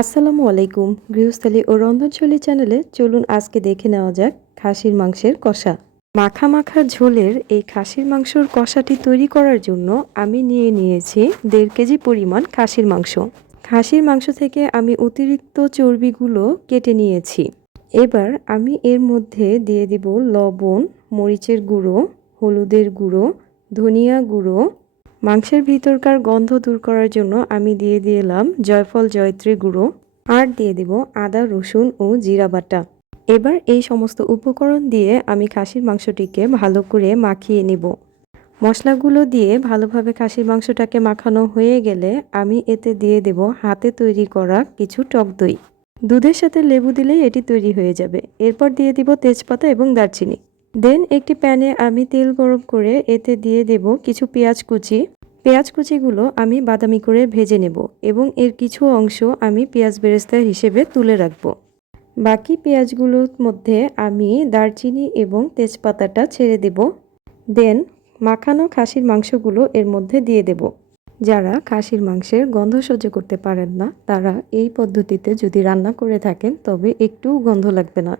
আসসালামু আলাইকুম, গৃহস্থালী ও রন্ধনশৈলী চ্যানেলে চলুন আজকে দেখে নেওয়া যাক খাসির মাংসের কষা। মাখা মাখা ঝোলের এই খাসির মাংসর কষাটি তৈরি করার জন্য আমি নিয়ে নিয়েছি দেড় কেজি পরিমাণ খাসির মাংস। খাসির মাংস থেকে আমি অতিরিক্ত চর্বিগুলো কেটে নিয়েছি। এবার আমি এর মধ্যে দিয়ে দিব লবণ, মরিচের গুঁড়ো, হলুদের গুঁড়ো, ধনিয়া গুঁড়ো মাংসের ভিতরকার গন্ধ দূর করার জন্য আমি দিয়ে দিলাম জয়ফল জয়ত্রী গুঁড়ো। আর দিয়ে দেব আদা, রসুন ও জিরা বাটা। এবার এই সমস্ত উপকরণ দিয়ে আমি খাসির মাংসটিকে ভালো করে মাখিয়ে নেব। মশলাগুলো দিয়ে ভালোভাবে খাসির মাংসটাকে মাখানো হয়ে গেলে আমি এতে দিয়ে দেব হাতে তৈরি করা কিছু টক দই। দুধের সাথে লেবু দিলেই এটি তৈরি হয়ে যাবে। এরপর দিয়ে দিব তেজপাতা এবং দারচিনি। দেন একটি প্যানে আমি তেল গরম করে এতে দিয়ে দেব কিছু পেঁয়াজ কুচি। পেঁয়াজ কুচিগুলো আমি বাদামি করে ভেজে নেব এবং এর কিছু অংশ আমি পেঁয়াজ বেরেস্তা হিসেবে তুলে রাখব। বাকি পেঁয়াজগুলোর মধ্যে আমি দারচিনি এবং তেজপাতাটা ছেড়ে দেব। দেন মাখানো খাসির মাংসগুলো এর মধ্যে দিয়ে দেব। যারা খাসির মাংসের গন্ধ সহ্য করতে পারেন না, তারা এই পদ্ধতিতে যদি রান্না করে থাকেন, তবে একটু গন্ধ লাগবে না।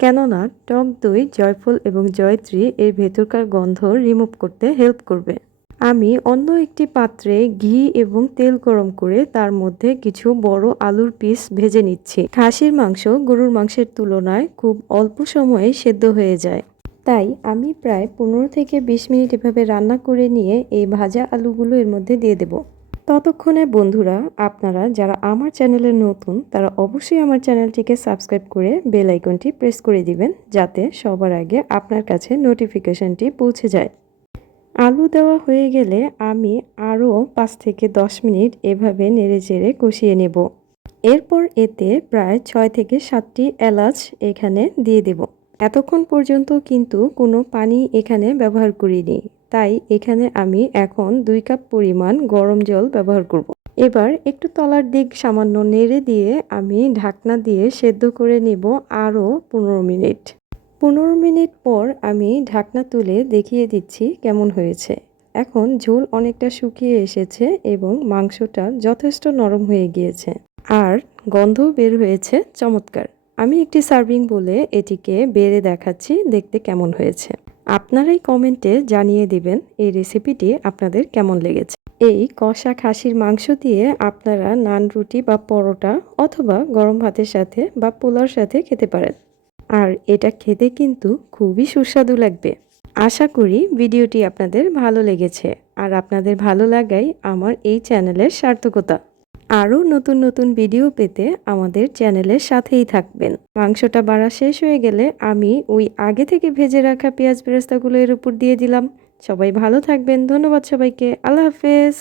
কেননা টক দই, জয়ফল এবং জয়ত্রী এর ভেতরকার গন্ধ রিমুভ করতে হেল্প করবে। আমি অন্য একটি পাত্রে ঘি এবং তেল গরম করে তার মধ্যে কিছু বড় আলুর পিস ভেজে নিচ্ছি। খাসির মাংস গরুর মাংসের তুলনায় খুব অল্প সময়ে সেদ্ধ হয়ে যায়। তাই আমি প্রায় পনেরো থেকে বিশ মিনিট এভাবে রান্না করে নিয়ে এই ভাজা আলুগুলো এর মধ্যে দিয়ে দেব। ততক্ষণে বন্ধুরা, আপনারা যারা আমার চ্যানেলে নতুন, তারা অবশ্যই আমার চ্যানেলটিকে সাবস্ক্রাইব করে বেল আইকনটি প্রেস করে দিবেন, যাতে সবার আগে আপনার কাছে নোটিফিকেশনটি পৌঁছে যায়। আলু দেওয়া হয়ে গেলে আমি আরও পাঁচ থেকে দশ মিনিট এভাবে নেড়ে চেড়ে কষিয়ে নেব। এরপর এতে প্রায় ছয় থেকে সাতটি এলাচ এখানে দিয়ে দেব। এতক্ষণ পর্যন্ত কিন্তু কোনো পানি এখানে ব্যবহার করিনি। তাই এখানে আমি এখন দুই কাপ পরিমাণ গরম জল ব্যবহার করব। এবার একটু তলার দিক সামান্য নেড়ে দিয়ে আমি ঢাকনা দিয়ে সেদ্ধ করে নেব আরও পনেরো মিনিট। পনেরো মিনিট পর আমি ঢাকনা তুলে দেখিয়ে দিচ্ছি কেমন হয়েছে। এখন ঝোল অনেকটা শুকিয়ে এসেছে এবং মাংসটা যথেষ্ট নরম হয়ে গিয়েছে। আর গন্ধ বের হয়েছে চমৎকার। আমি একটি সার্ভিং বলে এটিকে বেড়ে দেখাচ্ছি দেখতে কেমন হয়েছে। আপনারাই কমেন্টে জানিয়ে দিবেন এই রেসিপিটি আপনাদের কেমন লেগেছে। এই কষা খাসির মাংস দিয়ে আপনারা নান রুটি বা পরোটা অথবা গরম ভাতের সাথে বা পোলার সাথে খেতে পারেন। আর এটা খেতে কিন্তু খুবই সুস্বাদু লাগবে। আশা করি ভিডিওটি আপনাদের ভালো লেগেছে। আর আপনাদের ভালো লাগাই আমার এই চ্যানেলের সার্থকতা। আরও নতুন নতুন ভিডিও পেতে আমাদের চ্যানেলের সাথেই থাকবেন। মাংসটা বাড়া শেষ হয়ে গেলে আমি ওই আগে থেকে ভেজে রাখা পেঁয়াজ বেরেস্তাগুলো এর উপর দিয়ে দিলাম। সবাই ভালো থাকবেন। ধন্যবাদ সবাইকে। আল্লাহ হাফেজ।